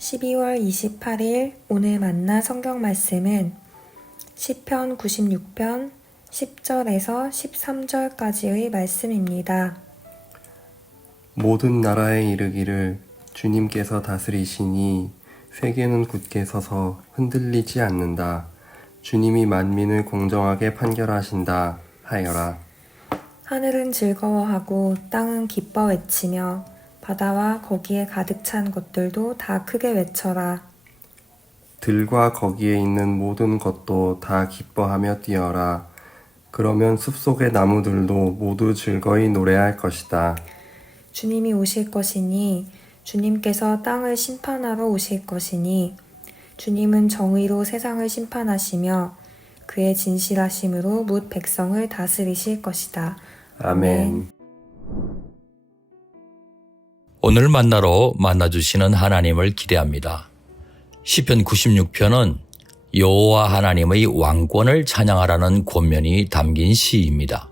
12월 28일 오늘 만나 성경 말씀은 시편 96편 10절에서 13절까지의 말씀입니다. 모든 나라에 이르기를 주님께서 다스리시니 세계는 굳게 서서 흔들리지 않는다. 주님이 만민을 공정하게 판결하신다 하여라. 하늘은 즐거워하고 땅은 기뻐 외치며 바다와 거기에 가득 찬 것들도 다 크게 외쳐라. 들과 거기에 있는 모든 것도 다 기뻐하며 뛰어라. 그러면 숲속의 나무들도 모두 즐거이 노래할 것이다. 주님이 오실 것이니 주님께서 땅을 심판하러 오실 것이니 주님은 정의로 세상을 심판하시며 그의 진실하심으로 뭇 백성을 다스리실 것이다. 아멘. 오늘 만나러 만나주시는 하나님을 기대합니다. 시편 96편은 여호와 하나님의 왕권을 찬양하라는 권면이 담긴 시입니다.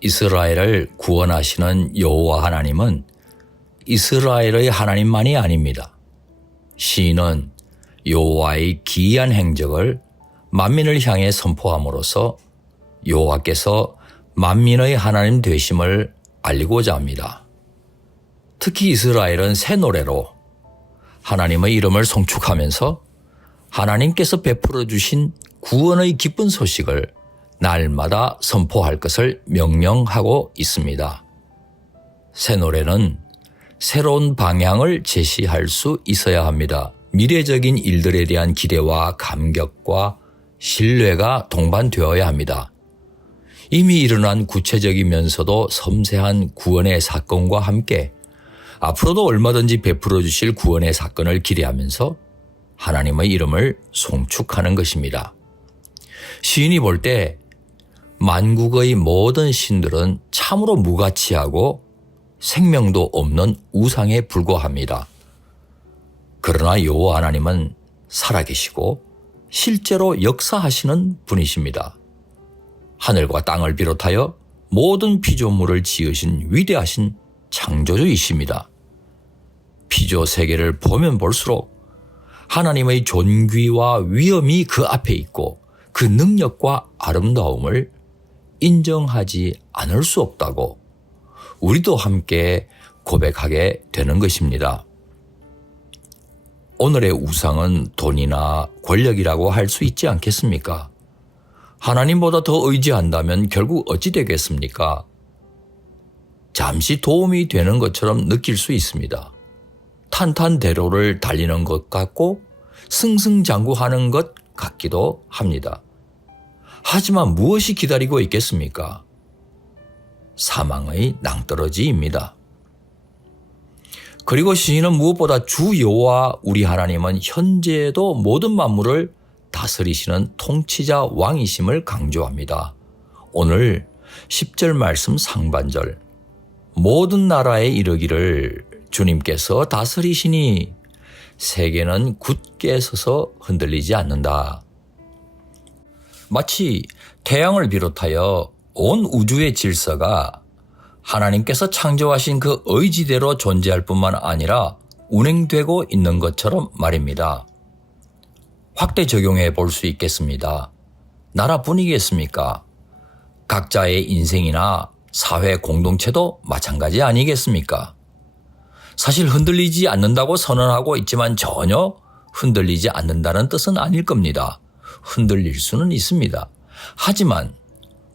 이스라엘을 구원하시는 여호와 하나님은 이스라엘의 하나님만이 아닙니다. 시인은 여호와의 기이한 행적을 만민을 향해 선포함으로써 여호와께서 만민의 하나님 되심을 알리고자 합니다. 특히 이스라엘은 새 노래로 하나님의 이름을 송축하면서 하나님께서 베풀어 주신 구원의 기쁜 소식을 날마다 선포할 것을 명령하고 있습니다. 새 노래는 새로운 방향을 제시할 수 있어야 합니다. 미래적인 일들에 대한 기대와 감격과 신뢰가 동반되어야 합니다. 이미 일어난 구체적이면서도 섬세한 구원의 사건과 함께 앞으로도 얼마든지 베풀어 주실 구원의 사건을 기대하면서 하나님의 이름을 송축하는 것입니다. 시인이 볼 때 만국의 모든 신들은 참으로 무가치하고 생명도 없는 우상에 불과합니다. 그러나 여호와 하나님은 살아계시고 실제로 역사하시는 분이십니다. 하늘과 땅을 비롯하여 모든 피조물을 지으신 위대하신 창조주이십니다. 피조 세계를 보면 볼수록 하나님의 존귀와 위엄이 그 앞에 있고 그 능력과 아름다움을 인정하지 않을 수 없다고 우리도 함께 고백하게 되는 것입니다. 오늘의 우상은 돈이나 권력이라고 할 수 있지 않겠습니까? 하나님보다 더 의지한다면 결국 어찌 되겠습니까? 잠시 도움이 되는 것처럼 느낄 수 있습니다. 탄탄대로를 달리는 것 같고 승승장구하는 것 같기도 합니다. 하지만 무엇이 기다리고 있겠습니까? 사망의 낭떠러지입니다. 그리고 시인은 무엇보다 주 여호와 우리 하나님은 현재에도 모든 만물을 다스리시는 통치자 왕이심을 강조합니다. 오늘 10절 말씀 상반절 모든 나라에 이르기를 주님께서 다스리시니 세계는 굳게 서서 흔들리지 않는다. 마치 태양을 비롯하여 온 우주의 질서가 하나님께서 창조하신 그 의지대로 존재할 뿐만 아니라 운행되고 있는 것처럼 말입니다. 확대 적용해 볼 수 있겠습니다. 나라뿐이겠습니까? 각자의 인생이나 사회 공동체도 마찬가지 아니겠습니까? 사실 흔들리지 않는다고 선언하고 있지만 전혀 흔들리지 않는다는 뜻은 아닐 겁니다. 흔들릴 수는 있습니다. 하지만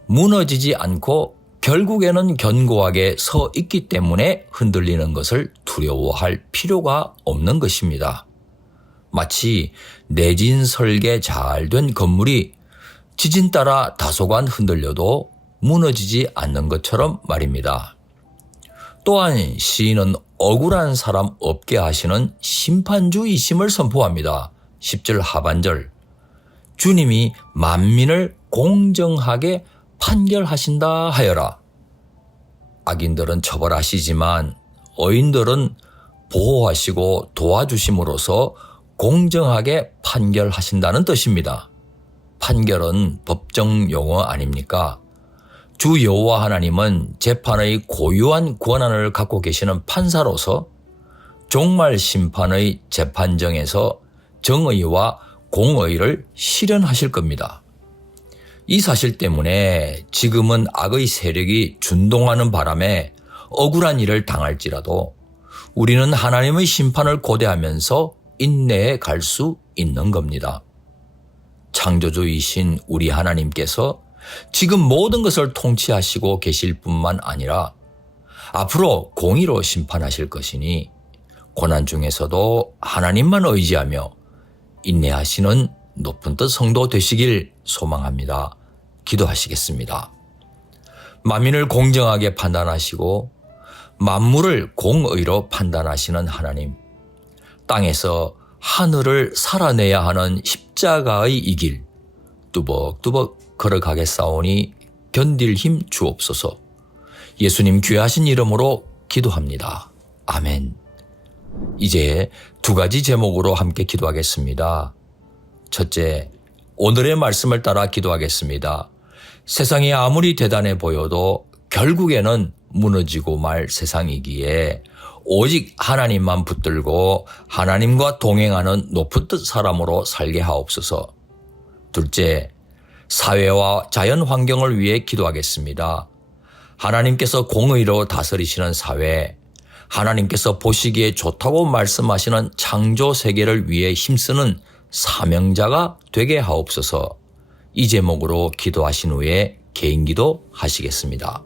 무너지지 않고 결국에는 견고하게 서 있기 때문에 흔들리는 것을 두려워할 필요가 없는 것입니다. 마치 내진 설계 잘 된 건물이 지진 따라 다소간 흔들려도 무너지지 않는 것처럼 말입니다. 또한 시인은 억울한 사람 없게 하시는 심판주이심을 선포합니다. 10절 하반절 주님이 만민을 공정하게 판결하신다 하여라. 악인들은 처벌하시지만 의인들은 보호하시고 도와주심으로써 공정하게 판결하신다는 뜻입니다. 판결은 법정 용어 아닙니까? 주 여호와 하나님은 재판의 고유한 권한을 갖고 계시는 판사로서 종말 심판의 재판정에서 정의와 공의를 실현하실 겁니다. 이 사실 때문에 지금은 악의 세력이 준동하는 바람에 억울한 일을 당할지라도 우리는 하나님의 심판을 고대하면서 인내해 갈 수 있는 겁니다. 창조주이신 우리 하나님께서 지금 모든 것을 통치하시고 계실 뿐만 아니라 앞으로 공의로 심판하실 것이니 고난 중에서도 하나님만 의지하며 인내하시는 높은 뜻 성도 되시길 소망합니다. 기도하시겠습니다. 만민을 공정하게 판단하시고 만물을 공의로 판단하시는 하나님, 땅에서 하늘을 살아내야 하는 십자가의 이 길 뚜벅뚜벅 걸어가겠사오니 견딜 힘 주옵소서. 예수님 귀하신 이름으로 기도합니다. 아멘. 이제 두 가지 제목으로 함께 기도하겠습니다. 첫째, 오늘의 말씀을 따라 기도하겠습니다. 세상이 아무리 대단해 보여도 결국에는 무너지고 말 세상이기에 오직 하나님만 붙들고 하나님과 동행하는 높은 뜻 사람으로 살게 하옵소서. 둘째, 사회와 자연 환경을 위해 기도하겠습니다. 하나님께서 공의로 다스리시는 사회, 하나님께서 보시기에 좋다고 말씀하시는 창조 세계를 위해 힘쓰는 사명자가 되게 하옵소서. 이 제목으로 기도하신 후에 개인기도 하시겠습니다.